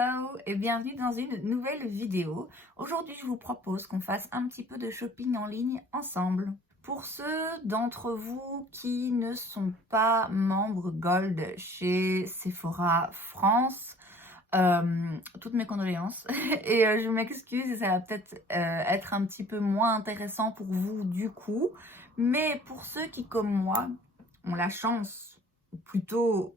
Hello et bienvenue dans une nouvelle vidéo. Aujourd'hui, je vous propose qu'on fasse un petit peu de shopping en ligne ensemble. Pour ceux d'entre vous qui ne sont pas membres Gold chez Sephora France, toutes mes condoléances et je m'excuse, ça va peut-être être un petit peu moins intéressant pour vous du coup, mais pour ceux qui comme moi ont la chance ou plutôt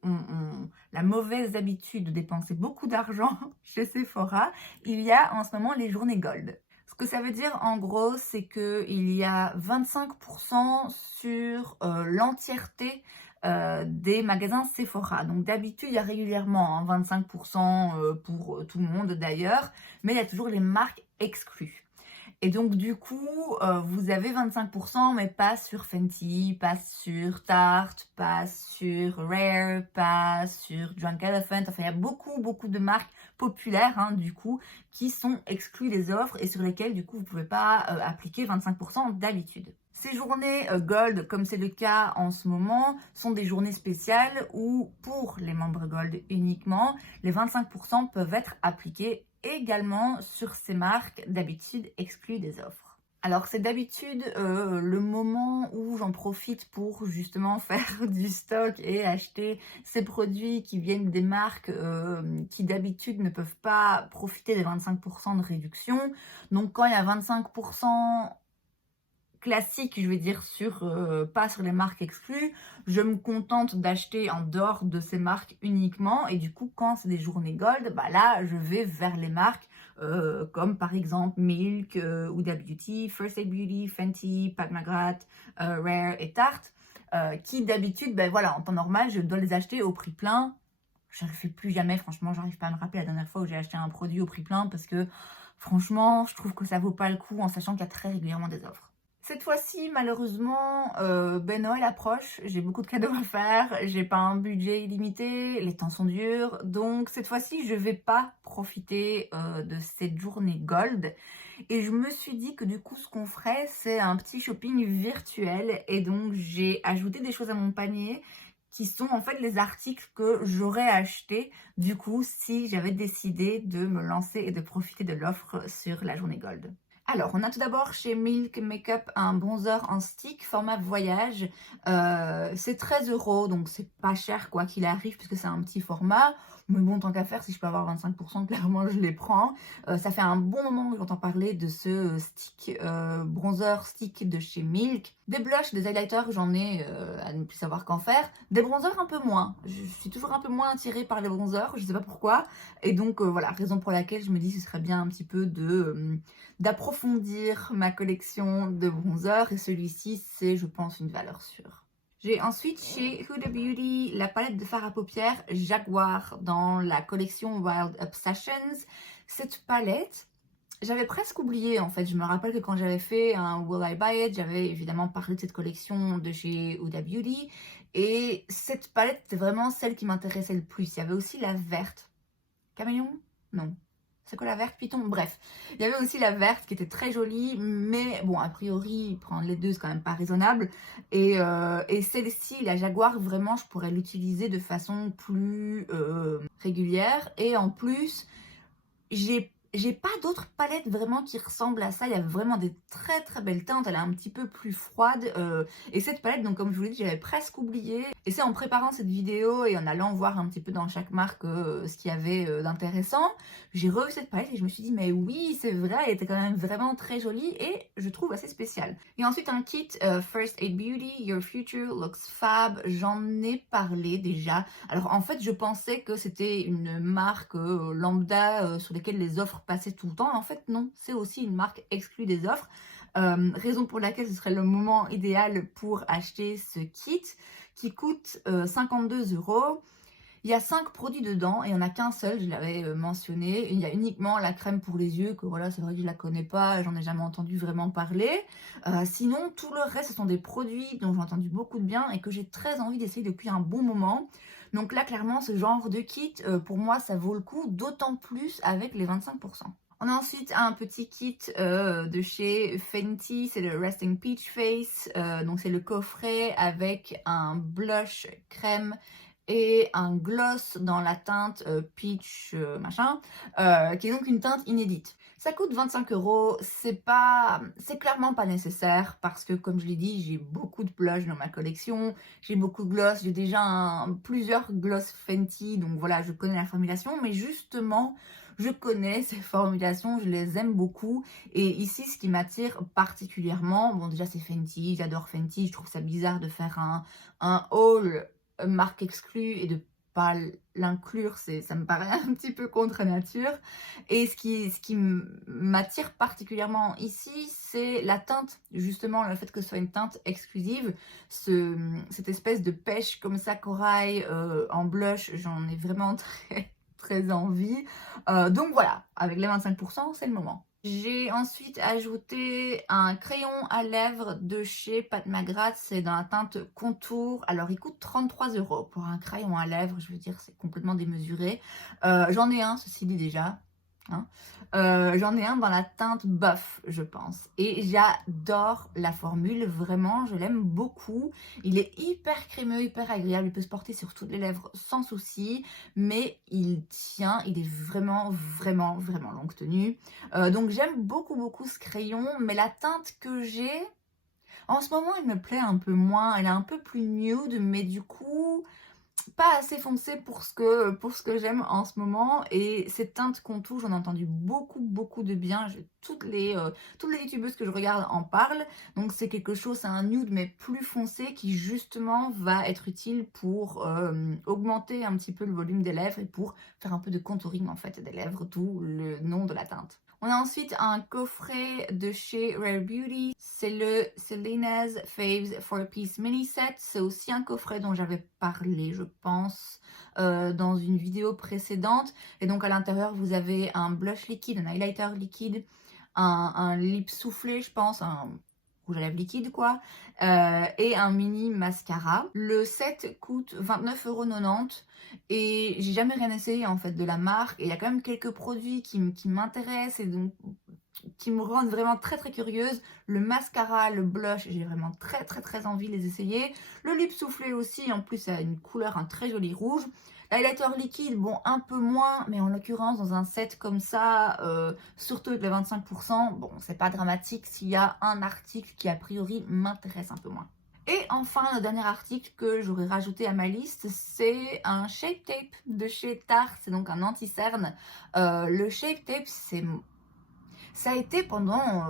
la mauvaise habitude de dépenser beaucoup d'argent chez Sephora, il y a en ce moment les journées Gold. Ce que ça veut dire en gros, c'est qu'il y a 25% sur l'entièreté des magasins Sephora. Donc d'habitude, il y a régulièrement 25% pour tout le monde d'ailleurs, mais il y a toujours les marques exclues. Et donc du coup, vous avez 25%, mais pas sur Fenty, pas sur Tarte, pas sur Rare, pas sur Drunk Elephant. Enfin, il y a beaucoup de marques populaires, du coup, qui sont exclues des offres et sur lesquelles, du coup, vous ne pouvez pas appliquer 25% d'habitude. Ces journées Gold, comme c'est le cas en ce moment, sont des journées spéciales où, pour les membres Gold uniquement, les 25% peuvent être appliqués également sur ces marques d'habitude exclues des offres. Alors c'est d'habitude le moment où j'en profite pour justement faire du stock et acheter ces produits qui viennent des marques qui d'habitude ne peuvent pas profiter des 25% de réduction. Donc quand il y a 25% classique, je vais dire, pas sur les marques exclues, je me contente d'acheter en dehors de ces marques uniquement, et du coup quand c'est des journées Gold, là je vais vers les marques comme par exemple Milk, Huda Beauty, First Aid Beauty, Fenty, Pat McGrath, Rare et Tarte, qui d'habitude, en temps normal, je dois les acheter au prix plein. Je ne le fais plus jamais, franchement, j'arrive pas à me rappeler la dernière fois où j'ai acheté un produit au prix plein, parce que franchement, je trouve que ça vaut pas le coup en sachant qu'il y a très régulièrement des offres. Cette fois-ci, malheureusement, Noël approche, j'ai beaucoup de cadeaux à faire, j'ai pas un budget illimité, les temps sont durs, donc cette fois-ci, je vais pas profiter de cette journée Gold. Et je me suis dit que du coup, ce qu'on ferait, c'est un petit shopping virtuel, et donc j'ai ajouté des choses à mon panier qui sont en fait les articles que j'aurais achetés du coup si j'avais décidé de me lancer et de profiter de l'offre sur la journée Gold. Alors, on a tout d'abord chez Milk Makeup un bronzer en stick format voyage. C'est 13 €, donc c'est pas cher quoi qu'il arrive puisque c'est un petit format. Mais bon, tant qu'à faire, si je peux avoir 25%, clairement je les prends. Ça fait un bon moment que j'entends parler de ce stick, bronzer stick de chez Milk. Des blushs, des highlighters, j'en ai à ne plus savoir qu'en faire. Des bronzers un peu moins. Je suis toujours un peu moins attirée par les bronzers, je sais pas pourquoi. Et donc voilà, raison pour laquelle je me dis que ce serait bien un petit peu d'approfondir ma collection de bronzers, et celui-ci c'est, je pense, une valeur sûre. J'ai ensuite chez Huda Beauty la palette de fard à paupières Jaguar dans la collection Wild Obsessions. Cette palette, j'avais presque oublié en fait. Je me rappelle que quand j'avais fait un Will I Buy It, j'avais évidemment parlé de cette collection de chez Huda Beauty, et cette palette était vraiment celle qui m'intéressait le plus. Il y avait aussi la verte. Caméléon? Non. C'est quoi la verte? Python? Bref. Il y avait aussi la verte qui était très jolie, mais bon, a priori, prendre les deux, c'est quand même pas raisonnable. Et celle-ci, la Jaguar, vraiment, je pourrais l'utiliser de façon plus régulière. Et en plus, j'ai pas d'autres palettes vraiment qui ressemblent à ça. Il y a vraiment des très belles teintes. Elle est un petit peu plus froide. Et cette palette, donc comme je vous l'ai dit, j'avais presque oublié. Et c'est en préparant cette vidéo et en allant voir un petit peu dans chaque marque ce qu'il y avait d'intéressant, j'ai revu cette palette et je me suis dit, mais oui, c'est vrai, elle était quand même vraiment très jolie et je trouve assez spéciale. Et ensuite un kit First Aid Beauty, Your Future Looks Fab. J'en ai parlé déjà. Alors en fait, je pensais que c'était une marque lambda sur lesquelles les offres passaient tout le temps. En fait, non, c'est aussi une marque exclue des offres. Raison pour laquelle ce serait le moment idéal pour acheter ce kit qui coûte 52 €. Il y a 5 produits dedans et il n'y en a qu'un seul, je l'avais mentionné. Il y a uniquement la crème pour les yeux, que voilà, c'est vrai que je la connais pas, j'en ai jamais entendu vraiment parler. Sinon, tout le reste, ce sont des produits dont j'ai entendu beaucoup de bien et que j'ai très envie d'essayer depuis un bon moment. Donc là, clairement, ce genre de kit, pour moi, ça vaut le coup, d'autant plus avec les 25%. On a ensuite un petit kit de chez Fenty, c'est le Resting Peach Face. Donc c'est le coffret avec un blush crème et un gloss dans la teinte peach machin, qui est donc une teinte inédite. Ça coûte 25 €, c'est clairement pas nécessaire parce que comme je l'ai dit, j'ai beaucoup de blush dans ma collection, j'ai beaucoup de gloss, j'ai déjà plusieurs gloss Fenty, donc voilà, je connais la formulation, mais justement, je connais ces formulations, je les aime beaucoup. Et ici, ce qui m'attire particulièrement, bon déjà c'est Fenty, j'adore Fenty, je trouve ça bizarre de faire un haul marque exclue et de pas l'inclure, ça me paraît un petit peu contre nature. Et ce qui m'attire particulièrement ici, c'est la teinte, justement, le fait que ce soit une teinte exclusive, cette espèce de pêche comme ça, corail en blush, j'en ai vraiment très envie. Donc voilà, avec les 25%, c'est le moment. J'ai ensuite ajouté un crayon à lèvres de chez Pat McGrath, c'est dans la teinte contour. Alors il coûte 33 € pour un crayon à lèvres, je veux dire c'est complètement démesuré. J'en ai un, ceci dit déjà. Hein. J'en ai un dans la teinte buff, je pense. Et j'adore la formule, vraiment, je l'aime beaucoup. Il est hyper crémeux, hyper agréable, il peut se porter sur toutes les lèvres sans souci, mais il tient, il est vraiment, vraiment, vraiment longue tenue. Donc j'aime beaucoup, beaucoup ce crayon, mais la teinte que j'ai, en ce moment, elle me plaît un peu moins. Elle est un peu plus nude, mais du coup, pas assez foncé pour ce que j'aime en ce moment. Et cette teinte contour, j'en ai entendu beaucoup, beaucoup de bien. Toutes les youtubeuses que je regarde en parlent. Donc c'est quelque chose, c'est un nude, mais plus foncé qui justement va être utile pour augmenter un petit peu le volume des lèvres et pour faire un peu de contouring en fait des lèvres, d'où le nom de la teinte. On a ensuite un coffret de chez Rare Beauty, c'est le Selena's Faves 4-Piece Mini Set. C'est aussi un coffret dont j'avais parlé, je pense, dans une vidéo précédente. Et donc à l'intérieur, vous avez un blush liquide, un highlighter liquide, un lip soufflé, je pense, un rouge à lèvres liquide quoi, et un mini mascara. Le set coûte 29,90 € et j'ai jamais rien essayé en fait de la marque. Et il y a quand même quelques produits qui m'intéressent et donc qui me rendent vraiment très très curieuse. Le mascara, le blush, j'ai vraiment très très très envie de les essayer. Le lip soufflé aussi, en plus ça a une couleur, un très joli rouge. L'highlighter liquide, bon un peu moins, mais en l'occurrence dans un set comme ça, surtout avec les 25%, bon c'est pas dramatique s'il y a un article qui a priori m'intéresse un peu moins. Et enfin, le dernier article que j'aurais rajouté à ma liste, c'est un Shape Tape de chez Tarte, c'est donc un anti-cerne. Le Shape Tape, ça a été pendant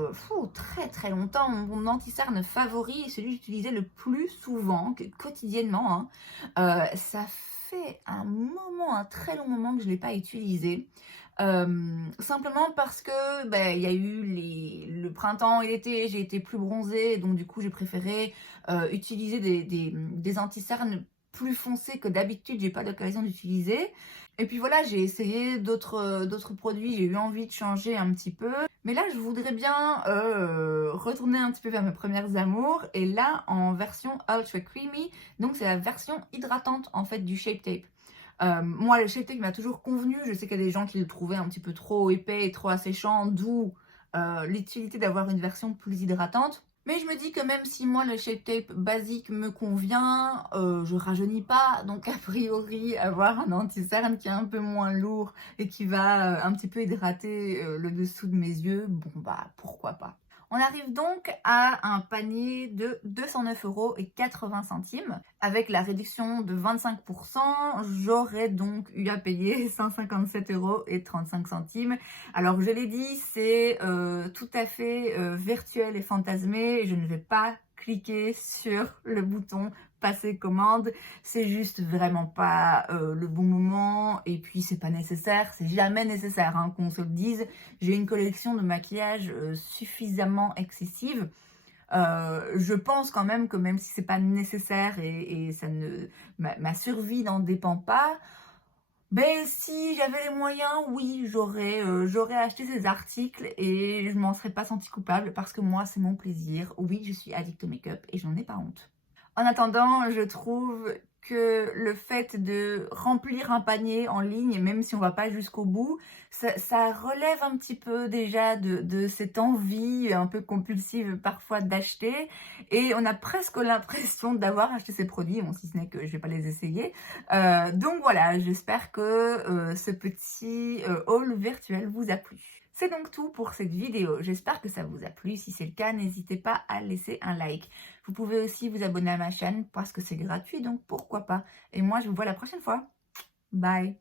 très très longtemps mon anti-cerne favori, celui que j'utilisais le plus souvent, quotidiennement. Hein. Ça fait un très long moment que je ne l'ai pas utilisé. Simplement parce que il y a eu le printemps et l'été, j'ai été plus bronzée, donc du coup j'ai préféré utiliser des anti-cernes plus foncés que d'habitude, j'ai pas l'occasion d'utiliser. Et puis voilà, j'ai essayé d'autres produits, j'ai eu envie de changer un petit peu. Mais là, je voudrais bien retourner un petit peu vers mes premières amours. Et là, en version Ultra Creamy, donc c'est la version hydratante en fait du Shape Tape. Moi, le Shape Tape m'a toujours convenu. Je sais qu'il y a des gens qui le trouvaient un petit peu trop épais et trop asséchant, d'où l'utilité d'avoir une version plus hydratante. Mais je me dis que même si moi le Shape Tape basique me convient, je rajeunis pas, donc a priori avoir un anti-cerne qui est un peu moins lourd et qui va un petit peu hydrater le dessous de mes yeux, bon bah pourquoi pas. On arrive donc à un panier de 209,80 €. Avec la réduction de 25%, j'aurais donc eu à payer 157,35 €. Alors je l'ai dit, c'est tout à fait virtuel et fantasmé. Je ne vais pas cliquer sur le bouton passer commande, c'est juste vraiment pas le bon moment et puis c'est pas nécessaire, c'est jamais nécessaire hein, qu'on se le dise. J'ai une collection de maquillage suffisamment excessive. Je pense quand même que même si c'est pas nécessaire et ça ne ma survie n'en dépend pas, ben si j'avais les moyens, oui, j'aurais acheté ces articles et je m'en serais pas sentie coupable parce que moi c'est mon plaisir. Oui, je suis addict au make-up et je n'en ai pas honte. En attendant, je trouve que le fait de remplir un panier en ligne, même si on va pas jusqu'au bout, ça relève un petit peu déjà de cette envie un peu compulsive parfois d'acheter, et on a presque l'impression d'avoir acheté ces produits, bon, si ce n'est que je vais pas les essayer. Donc voilà, j'espère que ce petit haul virtuel vous a plu. C'est donc tout pour cette vidéo, j'espère que ça vous a plu. Si c'est le cas, n'hésitez pas à laisser un like. Vous pouvez aussi vous abonner à ma chaîne parce que c'est gratuit, donc pourquoi pas. Et moi, je vous vois la prochaine fois. Bye!